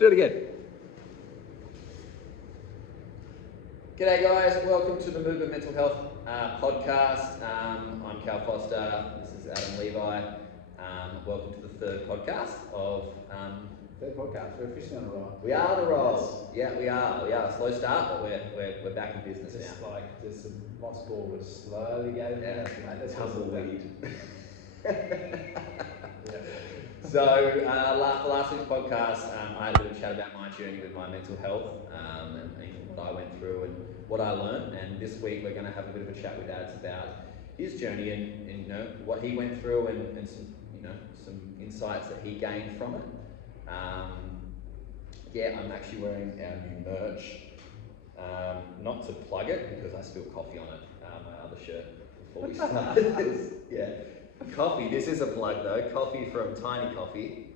Do it again. G'day guys, welcome to the Movement Mental Health podcast. I'm Cal Foster, this is Adam Levi. Welcome to the third podcast of... Third podcast, we're officially on a roll. We are on a roll. Yeah, we are. A slow start, but we're back in business now. Just the moss ball was slowly getting there. That's tumbleweed. Yeah. So, for last week's podcast, I had a bit of a chat about my journey with my mental health and what I went through and what I learned. And this week we're going to have a bit of a chat with Ads about his journey and what he went through and some insights that he gained from it. I'm actually wearing our new merch. Not to plug it because I spilled coffee on it, my other shirt before we started this. Yeah. Coffee, this is a plug though. Coffee from Tiny Coffee.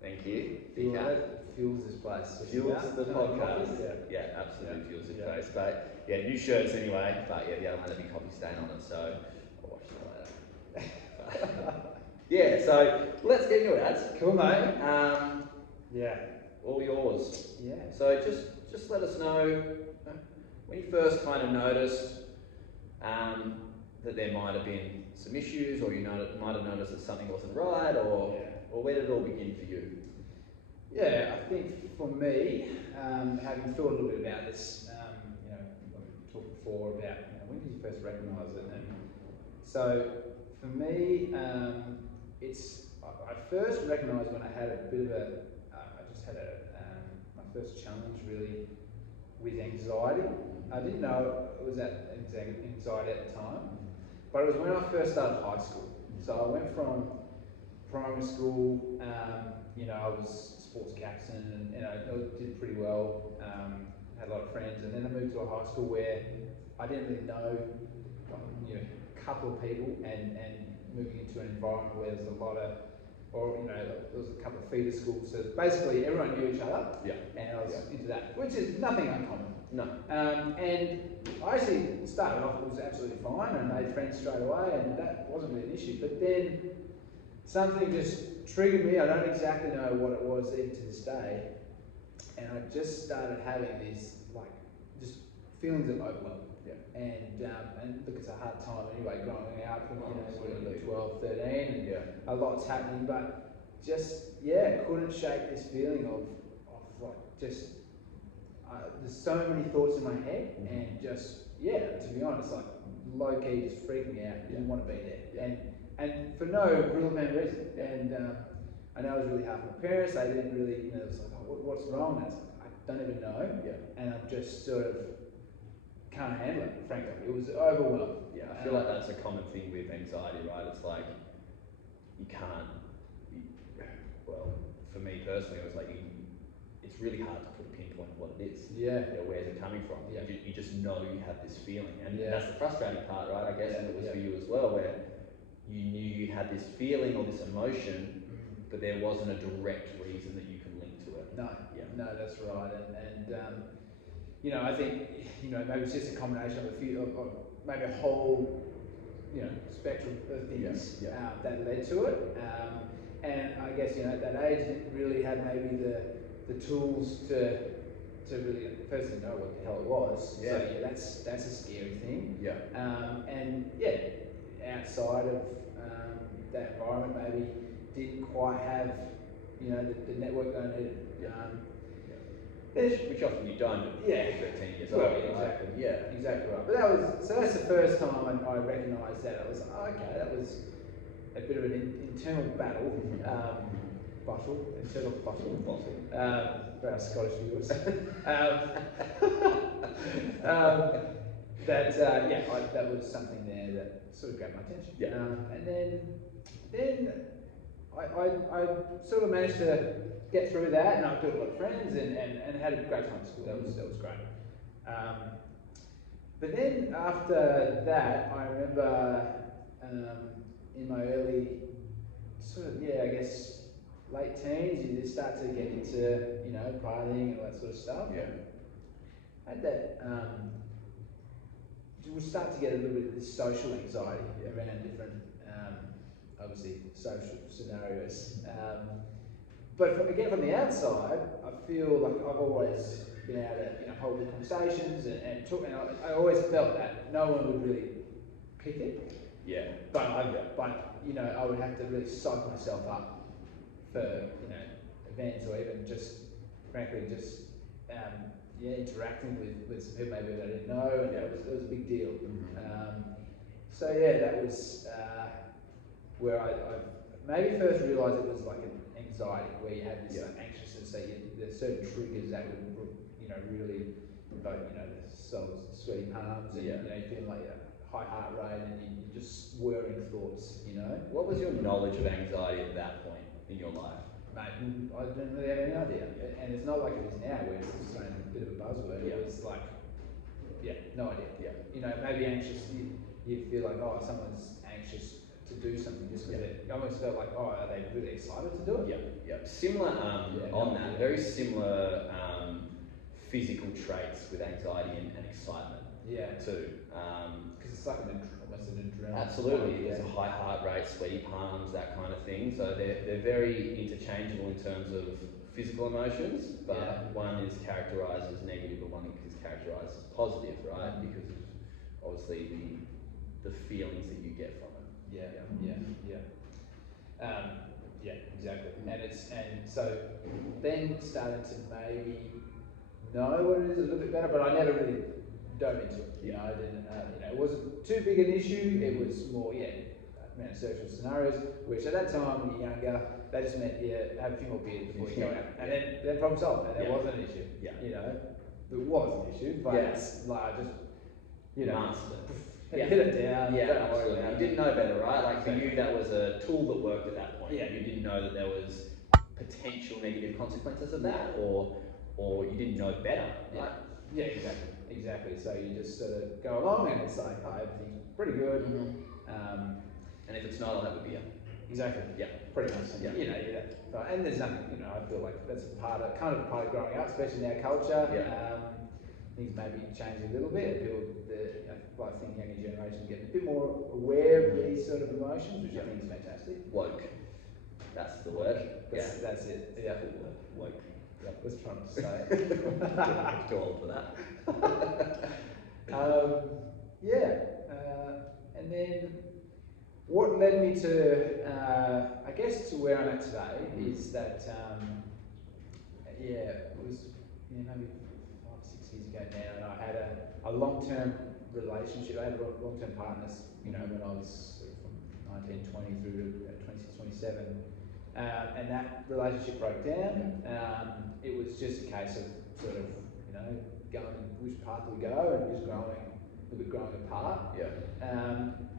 Thank you. Fuels this place. Fuels the podcast. Yeah, absolutely fuels this place. But yeah, new shirts anyway. But yeah, the other one had a big coffee stain on it, so I'll wash it later. Yeah, so let's get into it, Ads. Cool, mate. All yours. Yeah. So just let us know when you first kind of noticed that there might have been some issues, or you might have noticed that something wasn't right, or where did it all begin for you? Yeah, I think for me, having thought a little bit about this, when we talked before about when did you first recognise it, and so for me, I first recognised when I had a bit of I just had my first challenge really with anxiety. I didn't know it was anxiety at the time, but it was when I first started high school. So I went from primary school, I was sports captain and I did pretty well, had a lot of friends, and then I moved to a high school where I didn't really know a couple of people, and moving into an environment where there's a lot of, there was a couple of feeder schools, so basically everyone knew each other, and I was into that, which is nothing uncommon. No. And I actually started off, it was absolutely fine, and made friends straight away, and that wasn't really an issue, but then something just triggered me. I don't exactly know what it was even to this day, and I just started having these just feelings of overwhelm. And look, it's a hard time anyway growing up, we're 12, 13, and a lot's happening, but just couldn't shake this feeling of there's so many thoughts in my head, and just to be honest, low key just freaked me out. Didn't want to be there, and for no real apparent reason. And I know it was really hard for my parents. They didn't really, it was like, what's wrong? And it's like, I don't even know. And I'm just sort of can't handle it, frankly. It was overwhelming. Yeah, I feel like that's a common thing with anxiety, right? It's like you can't. For me personally, it was like it's really hard to put a pinpoint on what it is. Where's it coming from? You just know you have this feeling, and that's the frustrating part, right? I guess, and it was for you as well, where you knew you had this feeling or this emotion, but there wasn't a direct reason that you can link to it. No, that's right, and I think maybe it's just a combination of a few, maybe a whole spectrum of things that led to it, and I guess at that age didn't really have maybe the tools to really firstly know what the hell it was. So that's a scary thing. And outside of that environment, maybe didn't quite have the network I needed. Which often you don't at 13 years old. Exactly. Exactly right. But that's the first time I recognised that. I was like, okay, that was a bit of an internal battle. Internal battle. For our Scottish viewers. That was something there that sort of grabbed my attention. And then I sort of managed to get through that, and I built a lot of friends and had a great time at school. That was great. But then after that, I remember in my early late teens, you just start to get into partying and all that sort of stuff. I had that. We start to get a little bit of this social anxiety around different, obviously, social scenarios. but again, from the outside, I feel like I've always been able to hold the conversations and talk, and I always felt that no one would really pick it. Yeah. But I would have to really psych myself up for events, or even just frankly interacting with some people maybe that I didn't know, and it was a big deal. So yeah, that was where I maybe first realised it was like an anxiety, where you have this like anxiousness, that there's certain triggers that would really provoke the sweaty palms, and you feel like a high heart rate, and you're just whirring thoughts. What was your knowledge of anxiety at that point in your life? Mate, I didn't really have any idea, and it's not like it is now where it's just a bit of a buzzword. It was like, no idea. Maybe anxious. You feel like, oh, someone's anxious to do something just because you almost felt like, oh, are they really excited to do it? Similar on that. Very similar physical traits with anxiety and excitement. Too. Because it's like almost an adrenaline. Absolutely. There's a high heart rate, sweaty palms, that kind of thing. So they're very interchangeable in terms of physical emotions, but one is characterised as negative and one is characterised as positive, right? Because of obviously the feelings that you get from it. Exactly. And so then started to maybe know what it is a little bit better, but I never really dove into it. I didn't. It wasn't too big an issue. It was more, social scenarios, which at that time when you're younger, that just meant have a few more beers before you go out, and then problem solved, and it wasn't an issue. It was an issue, but it's like I just master. Hit it down. Absolutely. You didn't know better, right? Like for you, that was a tool that worked at that point. You didn't know that there was potential negative consequences of that, or you didn't know better, right? Exactly. So you just sort of go along, and it's like, oh, everything's pretty good. And if it's not, I'll have a beer. Exactly. Pretty much. And there's nothing. I feel like that's part of growing up, especially in our culture. Things maybe change a little bit. I think younger generations get a bit more aware of these sort of emotions, which I think is fantastic. Woke. That's the word. That's it. Woke. I was trying to say. Too old for that. And then what led me to, I guess, to where I'm at today is that, it was maybe 5-6 years ago now, and I had a long-term relationship. I had long-term partners, when I was from 19, 20 through to 26, 27. And that relationship broke down. It was just a case of sort of, going which path we go, and just growing apart.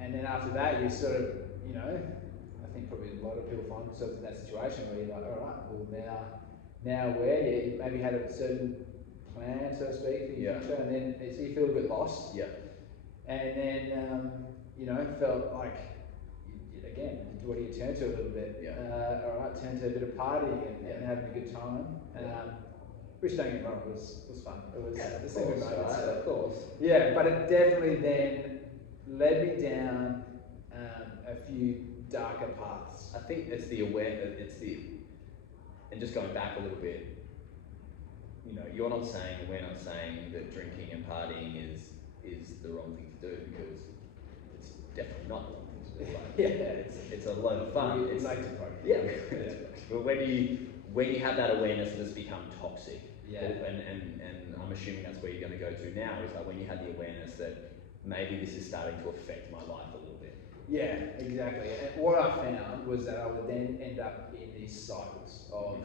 And then after that, you sort of, I think probably a lot of people find themselves in that situation where you're like, all right, well now where you maybe had a certain plan, so to speak, for your future, and then so you feel a bit lost. And then, felt like, again, what do you turn to a little bit? All right, turn to a bit of partying and having a good time. Which, don't get me wrong, was fun. It was the second moment. Of course. But it definitely then led me down a few darker paths. I think it's the awareness. And just going back a little bit, we're not saying that drinking and partying is the wrong thing to do, because it's definitely not the wrong thing to do. It's a load of fun. It's like to party. But when you have that awareness that it's become toxic, and I'm assuming that's where you're going to go to now, is like when you had the awareness that maybe this is starting to affect my life a little bit. Exactly. And what I found was that I would then end up in these cycles of,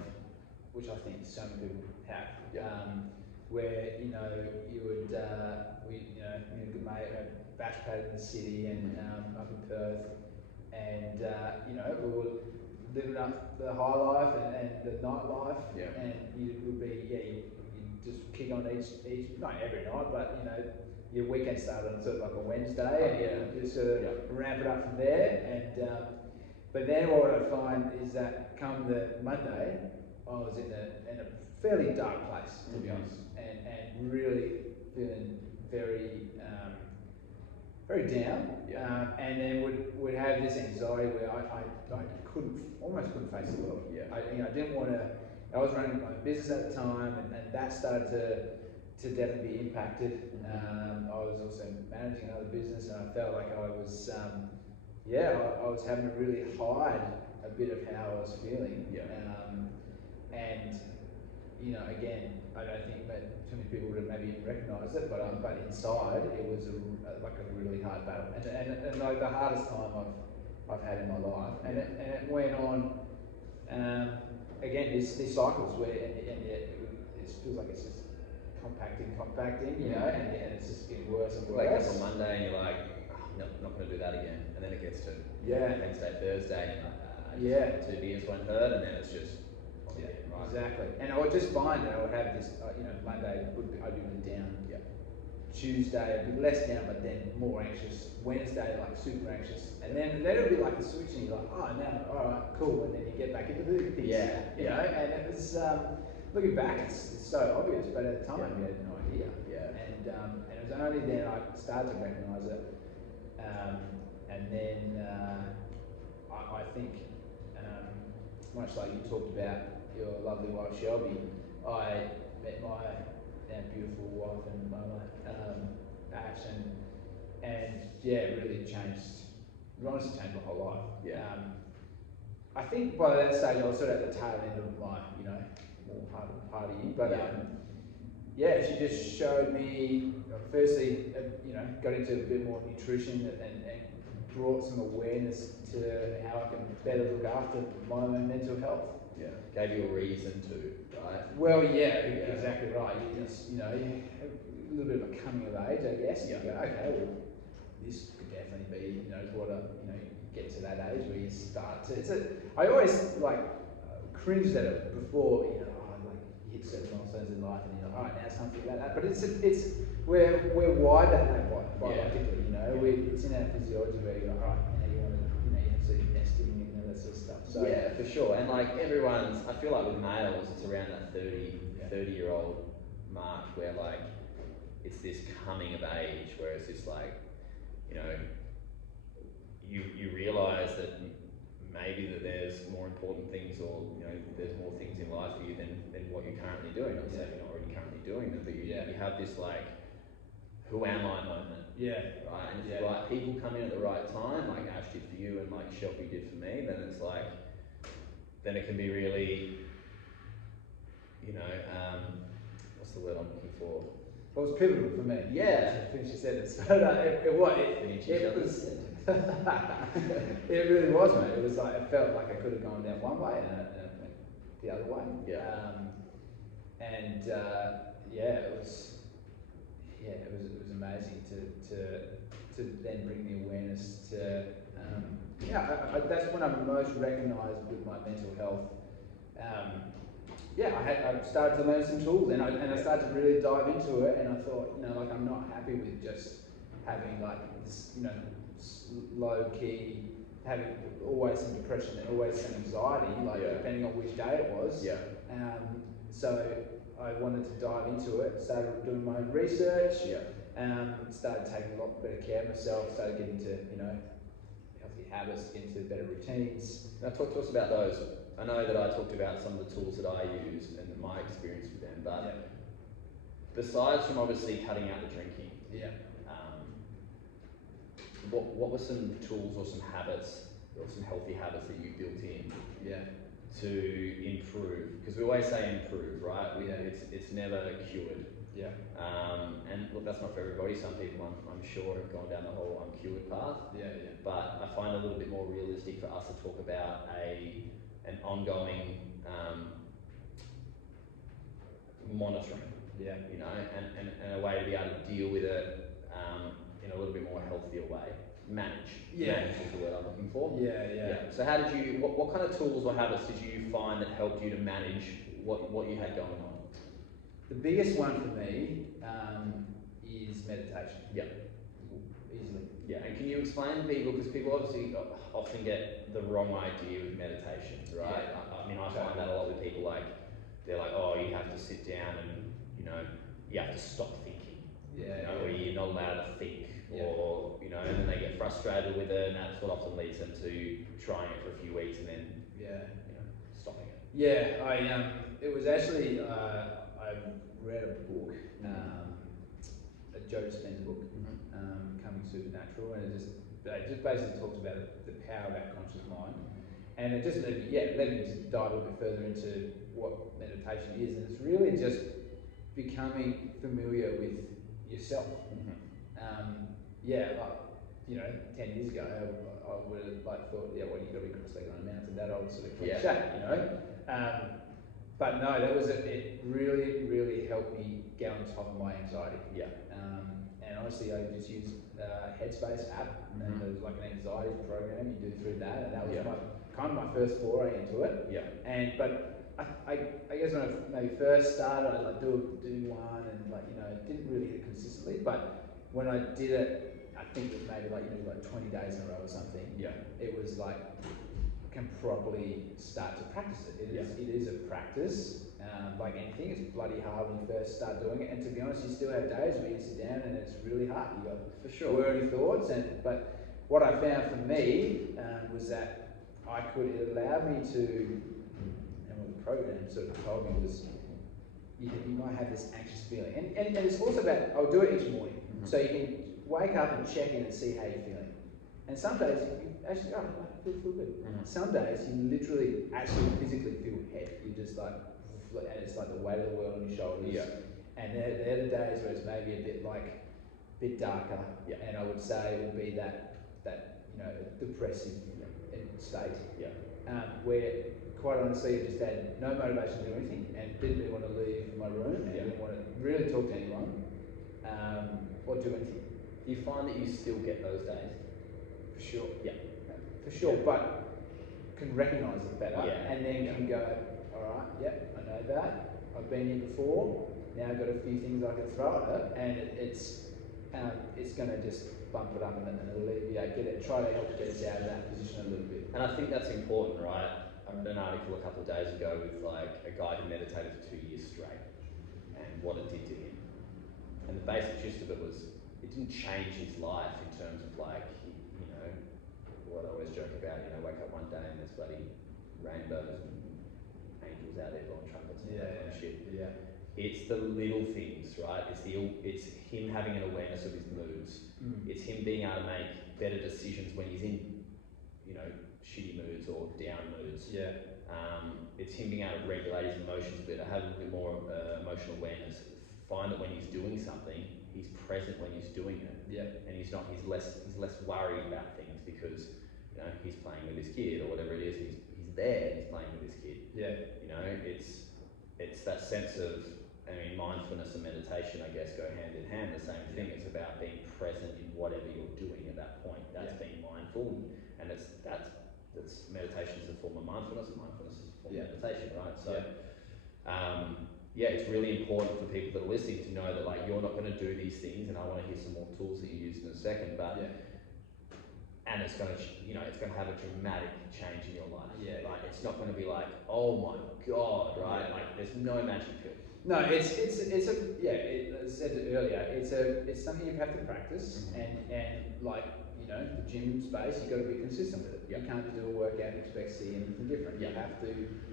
which I think so many people have, where you would me and a good mate had a bash pad in the city and up in Perth, and we were living up the high life and the nightlife, and you would be you just kick on each not every night, but your weekend started on sort of like a Wednesday, and you just sort of ramp it up from there. And but then what I find is that come the Monday, I was in a fairly dark place, to be honest, and really feeling very very down, and then would have this anxiety where I almost couldn't face the world. I didn't want to. I was running my own business at the time, and that started to definitely be impacted. I was also managing another business, and I felt like I was, I was having to really hide a bit of how I was feeling. And again, I don't think that too many people would have maybe even recognised it, but inside it was like a really hard battle, and like the hardest time I've had in my life, and it went on. Again, these cycles where it feels like it's just compacting, and it's just getting worse and worse. Wake up on Monday and you're like, no, not going to do that again, and then it gets to Wednesday, Thursday, and you're like, 2 beers won't hurt, and then it's just right. Exactly. And I would just find that I would have this, Monday I'd be really down. Tuesday I'd be less down, but then more anxious. Wednesday, like super anxious, and then it would be like a switch, and you're like, oh, now, all right, cool, and then you get back into the things. And it was looking back, it's so obvious, but at the time we had no idea. And it was only then I started to recognise it, and then I think, much like you talked about your lovely wife Shelby, I met my beautiful wife and mama, Ash, and it really changed. It honestly changed my whole life. I think by that stage I was sort of at the tail end of my, more partying, but she just showed me. Firstly, got into a bit more nutrition and brought some awareness to how I can better look after my own mental health. Gave you a reason to, right? Well, exactly right. It's, a little bit of a coming of age, I guess. You go, okay, well, this could definitely be, what get to that age where you start to. I always cringed at it before, you hit certain milestones in life, and you're like, all right, now it's time to think about that. But we're wired that way biologically, it's in our physiology where you're like, all right, now you want to, you have to nesting and all that sort of stuff. So for sure. And I feel like with males, it's around that 30-year-old mark where it's this coming of age where it's just you realise that maybe that there's more important things, or there's more things in life for you than what you're currently doing. Not saying you're not already currently doing them, but you have this who am I moment. Right. And if the right people come in at the right time, like Ash did for you and like Shelby did for me, then it's then it can be really, what's the word I'm looking for? Well, it was pivotal for me. To finish your sentence. It was. It really was, mate. It was it felt like I could have gone down one way and it went the other way. It was amazing to then bring the awareness to. That's when I'm most recognised with my mental health. I started to learn some tools, and I started to really dive into it, and I thought, I'm not happy with just having this, low key, having always some depression and always some anxiety, depending on which day it was. So I wanted to dive into it, started doing my own research, started taking a lot better care of myself, started getting to, healthy habits, getting to better routines. Now talk to us about those. I know that I talked about some of the tools that I use and my experience with them, but besides from obviously cutting out the drinking, what were some tools or some habits or some healthy habits that you built in to improve? Because we always say improve, right? It's never cured. And look, that's not for everybody. Some people, I'm sure, have gone down the whole I'm cured path. But I find it a little bit more realistic for us to talk about an ongoing monitoring. And a way to be able to deal with it in a little bit more healthier way. Manage is the word I'm looking for. So how did you? What kind of tools or habits did you find that helped you to manage what you had going on? The biggest one for me is meditation. Easily. And can you explain to people, because people obviously often get the wrong idea with meditations, right? I mean, I find that a lot with people, they're like, oh, you have to sit down and, you have to stop thinking. Or you're not allowed to think. or and then they get frustrated with it, and that's what often leads them to trying it for a few weeks and then stopping it. Yeah, it was actually I read a book, a Joe Dispenza book, Becoming Supernatural, and it just basically talks about the power of our conscious mind, and it just led me to dive a little bit further into what meditation is, and it's really just becoming familiar with yourself. 10 years ago, I would have thought, you've got to be cross-legged on a mountain, that old sort of cliche, But no, it really, really helped me get on top of my anxiety. And honestly, I just used Headspace app, and it was like an anxiety program you do through that, and that was my first foray into it. But I guess when I maybe first started, I'd do one, and didn't really hit it consistently. But when I did it, I think it was maybe 20 days in a row or something. It was like can properly start to practice it. It is a practice. Like anything, it's bloody hard when you first start doing it. And to be honest, you still have days where you sit down and it's really hard. You got for sure wordy thoughts, but what I found for me was that it allowed me to, and what the program sort of told me was, you might have this anxious feeling, and it's also about, I'll do it each morning, so you can wake up and check in and see how you're feeling. And some days you actually, I feel good. Some days you literally actually physically feel heavy. You just and it's like the weight of the world on your shoulders. And they're the days where it's maybe a bit darker. And I would say it would be that depressive state. Where quite honestly I just had no motivation to do anything and didn't really want to leave my room and didn't want to really talk to anyone or do anything. Do you find that you still get those days? For sure. For sure, but can recognise it better and then can go, alright, I know that, I've been here before, now I've got a few things I can throw at it, and it's going to just bump it up and alleviate, try to help get us out of that position a little bit. And I think that's important, right? I read an article a couple of days ago with a guy who meditated for 2 years straight and what it did to him. And the basic gist of it was, it didn't change his life in terms of what I always joke about, wake up one day and there's bloody rainbows and angels out there blowing trumpets and that kind of shit. It's the little things, right? It's him having an awareness of his moods. It's him being able to make better decisions when he's in, shitty moods or down moods. It's him being able to regulate his emotions a bit, have a little bit more emotional awareness. Find that when he's doing something, he's present when he's doing it. And he's less worried about things because he's playing with his kid or whatever it is. He's there. He's playing with his kid. It's that sense of, mindfulness and meditation, I guess, go hand in hand. The same thing. It's about being present in whatever you're doing at that point. That's being mindful, and that's meditation is a form of mindfulness, and mindfulness is a form of meditation, right? So, it's really important for people that are listening to know that you're not going to do these things, and I want to hear some more tools that you use in a second, but and it's going to have a dramatic change in your life. It's not going to be like, oh my god, right? There's no magic pill. No, it's as I said earlier, it's something you have to practice, and the gym space, you've got to be consistent with it. You can't do a workout and expect to see anything different. You have to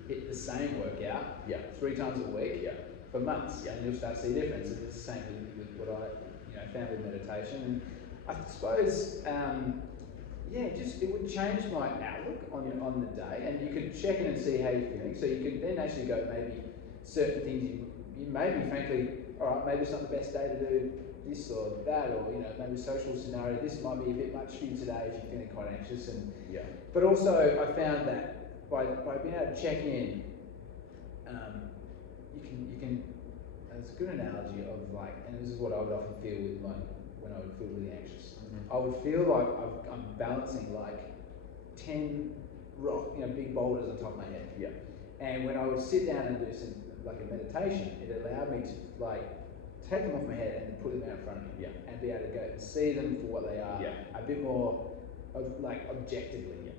hit the same workout 3 times a week for months, and you'll start to see a difference. And it's the same with what I found with meditation, and I suppose it would change my outlook on the day, and you could check in and see how you're feeling. So you could then actually go maybe certain things you maybe frankly, alright, maybe it's not the best day to do this or that, or maybe social scenario, this might be a bit much for you today if you're feeling quite anxious, but also I found that by being able to check in, you can it's a good analogy of and this is what I would often feel with when I would feel really anxious. I would feel like I'm balancing 10 big boulders on top of my head. And when I would sit down and do some a meditation, it allowed me to take them off my head and put them out in front of me, and be able to go and see them for what they are, a bit more objectively.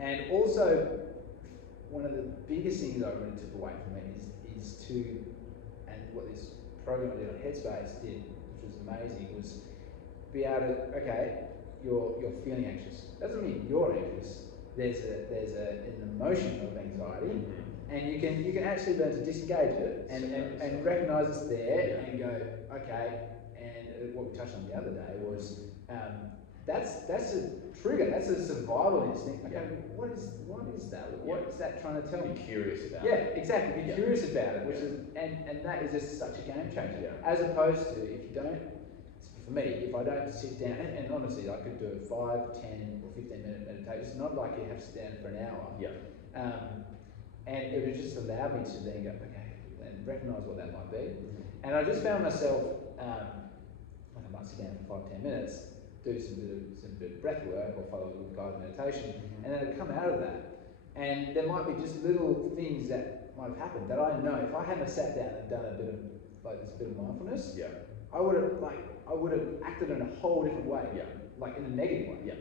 And also, one of the biggest things I really took away from it is and what this program I did on Headspace did, which was amazing, was be able to, okay, you're feeling anxious. Doesn't mean you're anxious. There's an emotion of anxiety, and you can actually learn to disengage it and recognise it's there and go, okay. And what we touched on the other day was that's a trigger. That's a survival instinct. Okay, what is that? What is that trying to tell me? Be curious about it. it. Yeah, exactly. Be curious about it, which is and that is just such a game changer. As opposed to if you don't. For me, if I don't sit down, and honestly, I could do a 5, 10, or 15-minute meditation. It's not like you have to sit down for an hour. And it would just allow me to then go, okay, and recognise what that might be. And I just found myself, like I might sit down for 5, 10 minutes, do some bit of breath work or follow a little guided meditation, and then it'd come out of that. And there might be just little things that might have happened that I know if I hadn't sat down and done a bit of mindfulness, I would have acted in a whole different way, like in a negative way.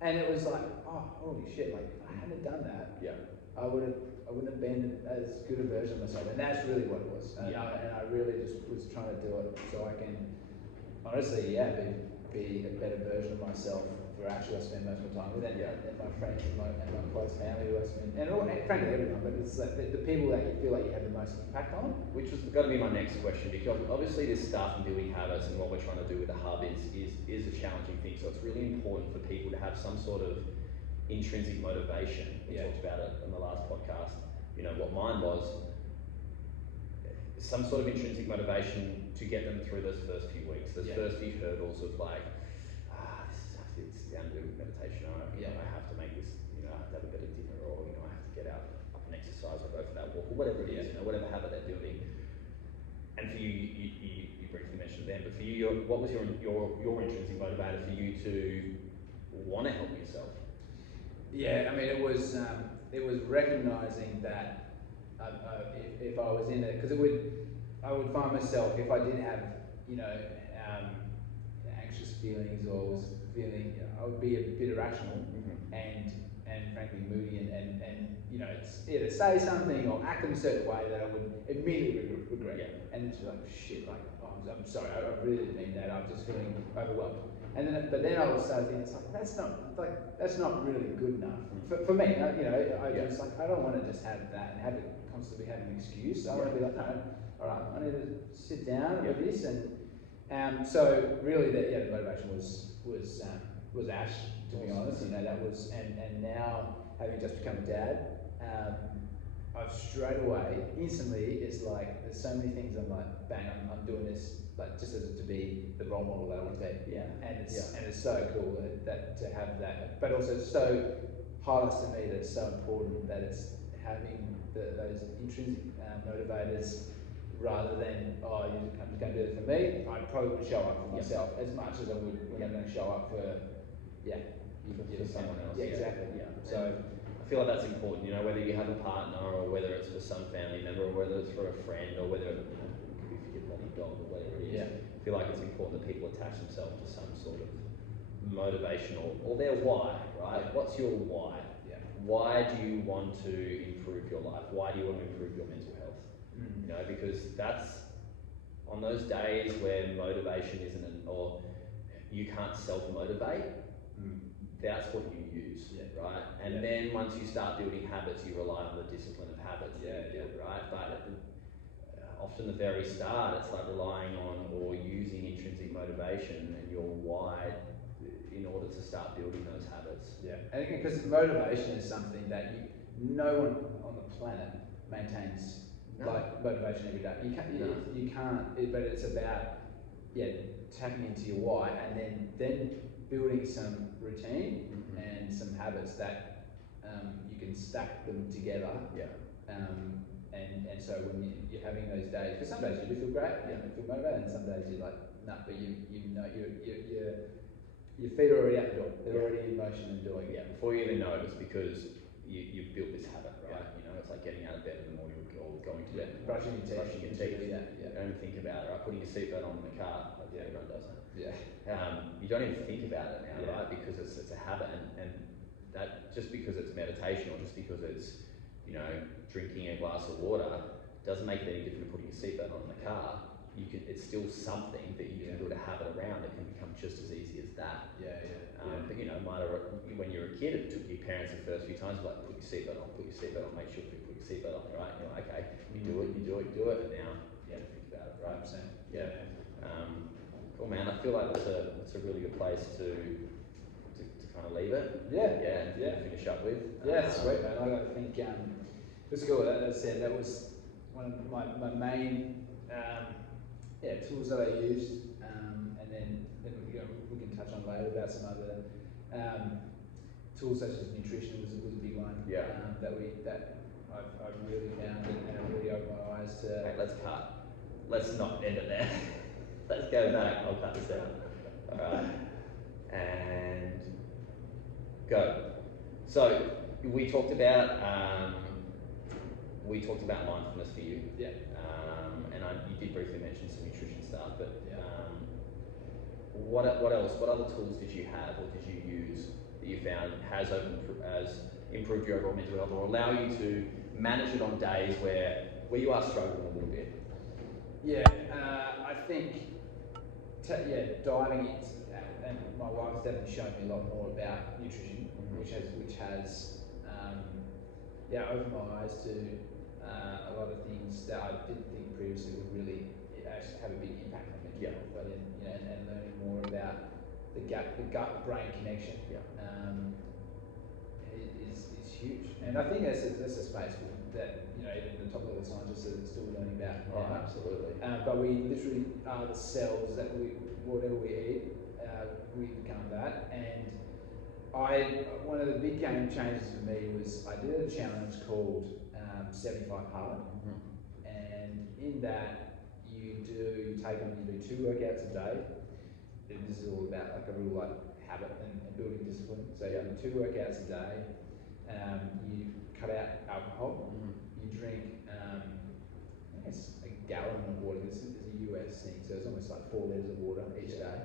And it was like, oh, holy shit! Like if I hadn't done that, I wouldn't have been as good a version of myself. And that's really what it was. And I really just was trying to do it so I can, honestly, be a better version of myself. For actually, I spend most of my time with, and my friends and my close family who I spend, and frankly everyone. But it's like the people that you feel like you have the most impact on. Which was going to be my next question, because obviously this start and building habits and what we're trying to do with the hub is a challenging thing. So it's really important for people to have some sort of intrinsic motivation. We talked about it in the last podcast. You know what mine was. Some sort of intrinsic motivation to get them through those first few weeks, those first few hurdles of like, it's down to meditation, or I have to make this, I have to have a better dinner, or I have to get out and exercise or go for that walk, or whatever it is, whatever habit they're building. And for you briefly mentioned them, but for you, what was your intrinsic motivator for you to want to help yourself? Yeah, I mean, it was recognising that if I was in it, because I would find myself, if I did have, anxious feelings or was feeling, I would be a bit irrational and frankly moody and it's either say something or act in a certain way that I would immediately regret. And it's like, shit, like, oh, I'm sorry, I really didn't mean that, I'm just feeling overwhelmed. But then I would start thinking, it's like, that's not really good enough. For me, just like, I don't want to just have that and have it constantly have an excuse. I want to be like, no, all right, I need to sit down with this. And so really the motivation was Ash, to be honest. That was, and now having just become a dad, I've straight away, instantly, it's like, there's so many things I'm like, bang, I'm doing this, like, just as to be the role model that I want to be. And it's so cool that to have that, but also so highlights to me that it's so important that it's having those intrinsic motivators, rather than, oh, I'm just going to do it for me. I probably would show up for myself as much as I would when I'm going to show up for someone else. Exactly. So I feel like that's important, whether you have a partner or whether it's for some family member or whether it's for a friend or whether it could be for your bloody dog or whatever it is. I feel like it's important that people attach themselves to some sort of motivation or their why, right? What's your why? Why do you want to improve your life? Why do you want to improve your mental health? Because that's on those days where motivation isn't, or you can't self-motivate, that's what you use, right? And then once you start building habits, you rely on the discipline of habits that you build, right? But often the very start, it's like relying on or using intrinsic motivation and your why in order to start building those habits. And because motivation is something that no one on the planet maintains. Like motivation every day. You can't. But it's about tapping into your why and then building some routine and some habits that you can stack them together. And so when you're having those days, because some days you do feel great, you feel motivated, and some days you're like, nah, but your feet are already out the door. They're already in motion and doing. Before you even know it, it's because you've built this habit, right? It's like getting out of bed in the morning or going to bed, brushing your teeth. Don't even think about it, right? Putting your seatbelt on in the car, like everyone does it. You don't even think about it now, right? Because it's a habit, and that just because it's meditation or just because it's drinking a glass of water doesn't make it any different to putting your seatbelt on in the car. it's still something that you can build a habit around that can become just as easy as that. But you know, when you were a kid, it took your parents the first few times, like, put your seatbelt on, make sure you put your seatbelt on, right? And you're like, okay, you do it, and now you have to think about it, right? Cool, man. I feel like that's a really good place to kind of leave it. And finish up with. Sweet, man. I think it's cool. As I said, that was one of my main tools that I used, and then we can touch on later about some other tools such as nutrition was a big one. That I've really found and it really opened my eyes to. Hey, let's cut. Let's not end it there. Let's go back. I'll cut this out. All right, and go. So we talked about mindfulness for you. And you did briefly mention some nutrition stuff, but what else? What other tools did you have or did you use that you found has improved your overall mental health, or allow you to manage it on days where you are struggling a little bit? I think diving into that, and my wife's definitely shown me a lot more about nutrition, which has opened my eyes to a lot of things that I didn't think previously would really actually have a big impact on mental health. But and learning more about the gut-brain connection is huge. And I think that's a space that even the top level scientists are still learning about now. Oh, absolutely. But we literally are the cells that whatever we eat, we become that. And one of the big game changers for me was I did a challenge called 75 Hard, and in that you do 2 workouts a day. And this is all about like a real habit and building discipline. So you do 2 workouts a day. You cut out alcohol. You drink I guess a gallon of water. This is a US thing, so it's almost like 4 liters of water each day.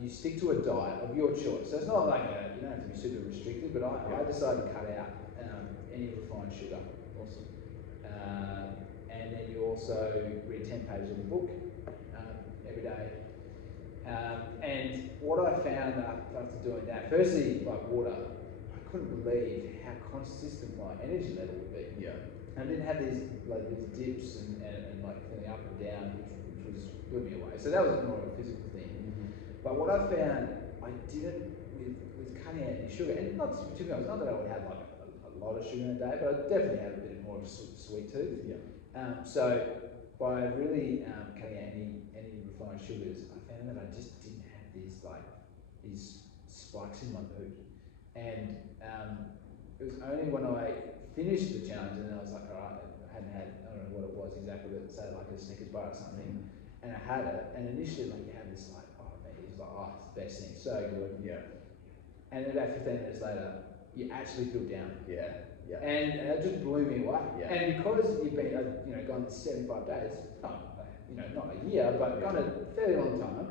You stick to a diet of your choice. So it's not like you don't have to be super restricted, but I decided to cut out any refined sugar. Awesome. And then you also read 10 pages of a book every day. And what I found after doing that, firstly, like water, I couldn't believe how consistent my energy level would be. I didn't have these dips and like feeling up and down, which blew me away. So that was more of a physical thing. But what I found, I did it with cutting out any sugar, and not to be honest, not that I would have like a lot of sugar in a day, but I definitely had a bit more of a sweet tooth. So by really cutting out any refined sugars, I found that I just didn't have these spikes in my mood. And it was only when I finished the challenge and I was like, all right, I hadn't had, I don't know what it was exactly, but say like a Snickers bar or something, and I had it, and initially like you have this like, it's the best thing, so good. And then about 15 minutes later, you actually feel down. And it just blew me away. And because you've been, gone 75 days, not a year, but gone a fairly long time,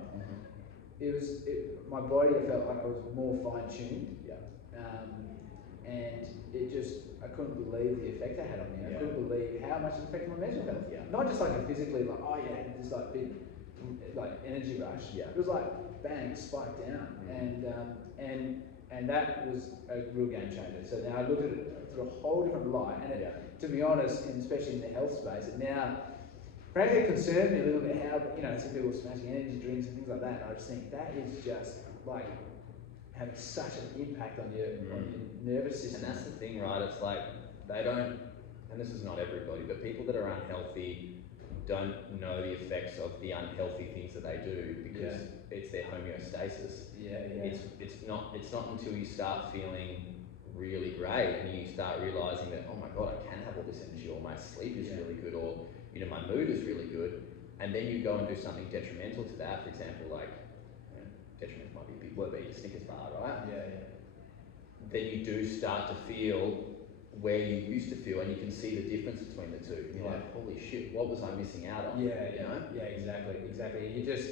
my body, I felt like I was more fine-tuned. And I couldn't believe the effect it had on me. I couldn't believe how much it affected my mental health. Not just like a physically, this like big energy rush. It was like bang, spiked down, and that was a real game changer. So now I look at it through a whole different light, and to be honest, and especially in the health space, it now frankly it concerns me a little bit how some people are smashing energy drinks and things like that. And I just think that is just like having such an impact on your nervous system. And that's the thing, right? It's like they don't, and this is not everybody, but people that are unhealthy don't know the effects of the unhealthy things that they do because it's their homeostasis. It's not until you start feeling really great and you start realizing that, oh my god, I can have all this energy, or my sleep is really good, or my mood is really good, and then you go and do something detrimental to that. For example, like detrimental might be a big word, but eat a Snickers bar, right? Then you do start to feel where you used to feel, and you can see the difference between the two. And you're like, holy shit, what was I missing out on? Exactly. You just,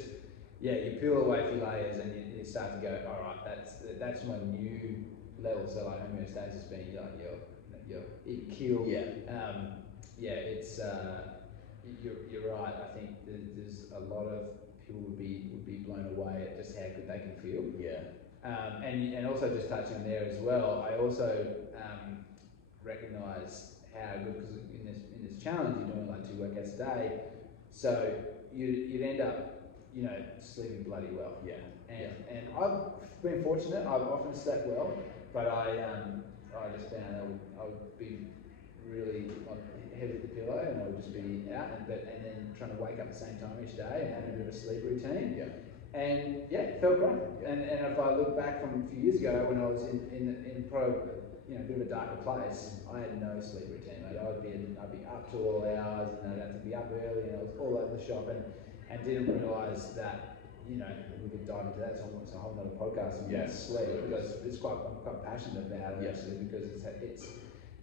you peel away a few layers, and you start to go, all right, that's my new level. So like homeostasis being like your EQ. you're right. I think there's a lot of people would be blown away at just how good they can feel. Yeah. And also just touching on there as well, I also recognise how good, because in this challenge you're doing like 2 workouts a day, so you'd end up, sleeping bloody well. Yeah. And I've been fortunate. I've often slept well, but I just found I would be really head with the pillow, and I would just be out, and then trying to wake up at the same time each day and having a bit of a sleep routine. Yeah. And it felt great. Yeah. And if I look back from a few years ago when I was in probably a bit of a darker place, I had no sleep routine. I'd be up to all hours, and I'd have to be up early, and I was all over the shop, and didn't realise that, we could dive into that. So it's a whole other podcast on sleep, because I'm quite passionate about it, actually, because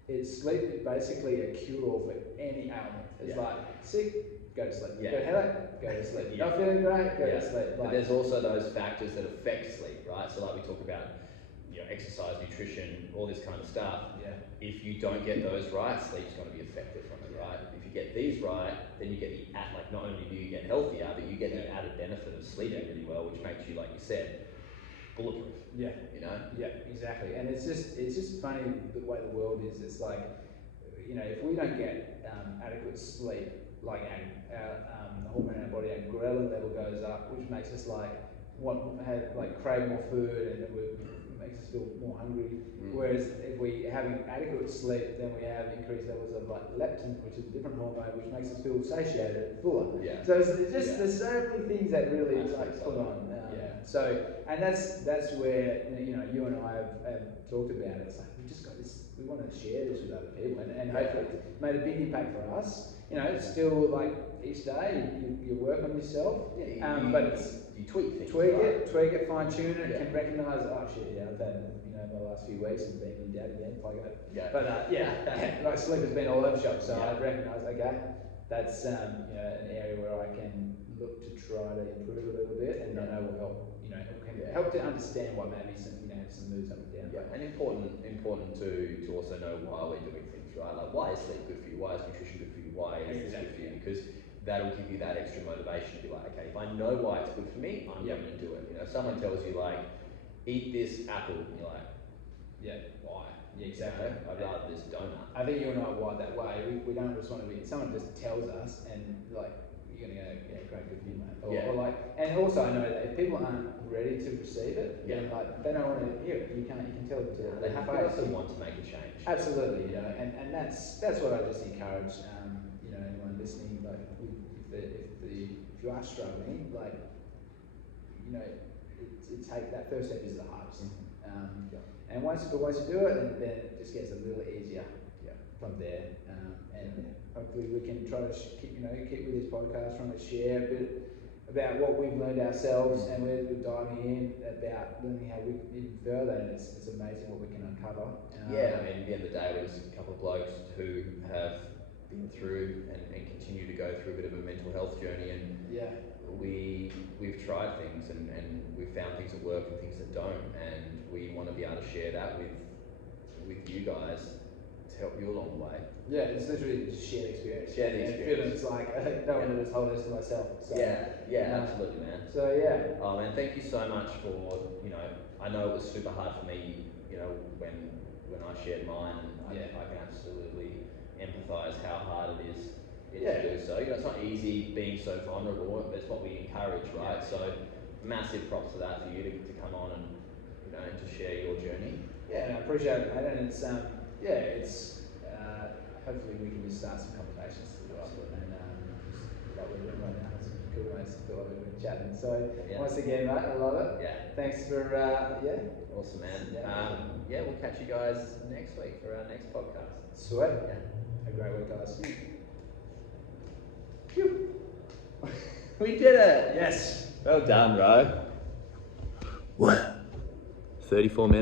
it's sleep is basically a cure for any ailment. It's like sick, go to sleep. Yeah. Got a headache, go to sleep. Not feeling great, go to sleep. But there's also those factors that affect sleep, right? So like we talk about, exercise, nutrition, all this kind of stuff. Yeah. If you don't get those right, sleep's going to be affected from it, right? If you get these right, then you get not only do you get healthier, but you get the added benefit of sleeping really well, which makes you, like you said, bulletproof. Yeah. Yeah, exactly. And it's just funny the way the world is. It's like, if we don't get adequate sleep, like our hormone in our body, our ghrelin level goes up, which makes us crave more food, and it makes us feel more hungry. Whereas if we having adequate sleep, then we have increased levels of leptin, which is a different hormone, which makes us feel satiated and fuller. Yeah. So it's just there's so many things that really put on. So, and that's where you and I have talked about it. It's like we just got this. We want to share this with other people, and hopefully it's made a big impact for us. It's still like each day you work on yourself, but it's you tweak things, tweak it, fine tune it, can recognise. Oh shit, I've had the last few weeks and been in doubt again. But my sleep has been all over the shop, so I recognise that's an area where I can look to try to improve a little bit, and then I will help. Help to understand why maybe some moves up and down. Yeah, and important to also know why we're doing things, right? Like, why is sleep good for you? Why is nutrition good for you? Why is this good for you? Because that'll give you that extra motivation to be like, okay, if I know why it's good for me, I'm going to do it. If someone tells you like, eat this apple, and you're like, why? Yeah, exactly. I'd rather this donut. I think you and I are wired that way. We don't just want to be. Someone just tells us, and like, you're going to go, great, good for you, mate. And also I know that if people aren't ready to receive it, then they don't want to hear it. You can tell them to. They have to also want to make a change. Absolutely, and that's what I just encourage. Anyone listening, like, if you are struggling, like, that first step is the hardest. And once you do it, then it just gets a little easier from there. And hopefully we can try to keep with this podcast, trying to share a bit about what we've learned ourselves, and we're diving in about learning how we can even further, and it's amazing what we can uncover. At the end of the day, there's a couple of blokes who have been through and continue to go through a bit of a mental health journey, and we've tried things and we've found things that work and things that don't, and we want to be able to share that with you guys to help you along the way. Yeah, it's literally just shared experience. It's like I don't want to just hold this to myself. So, absolutely, man. So oh man, thank you so much for I know it was super hard for me, when I shared mine, and I can absolutely empathise how hard it is to do so. It's not easy being so vulnerable, but it's what we encourage, right? So massive props to that for you to come on and and to share your journey. Yeah, and I appreciate it, mate. And it's hopefully we can just start some conversations to do up, and just like we're doing right now, some cool ways to feel like we've been chatting. So once again, mate, I love it. Yeah. Thanks for awesome, man. We'll catch you guys next week for our next podcast. Sweet. Yeah. Have a great week, guys. Phew. We did it. Yes. Well done, bro. 34 minutes.